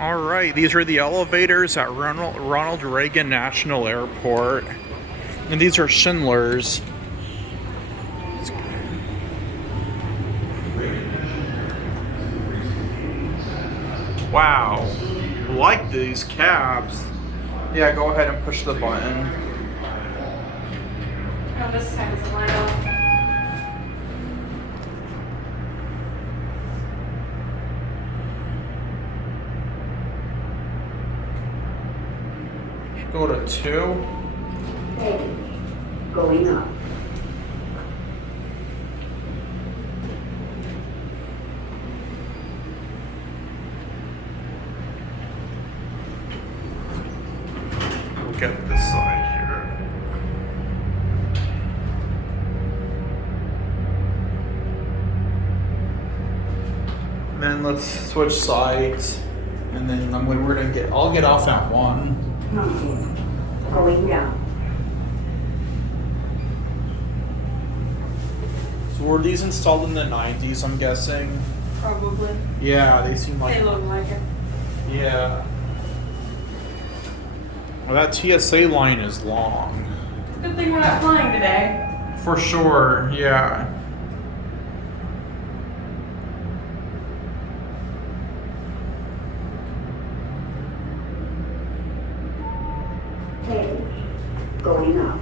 All right, these are the elevators at Ronald Reagan National Airport. And these are Schindler's. Wow, like these cabs. Yeah, go ahead and push the button. Oh, this time it's a line up. Go to 2. Hey, going up. We'll get this side here. And then let's switch sides. And then we're gonna I'll get off at 1. Going down. So were these installed in the 90s, I'm guessing? Probably. Yeah, they seem like... They look like it. Yeah. Well, that TSA line is long. Good thing we're not flying today. For sure, yeah. Hey, going up.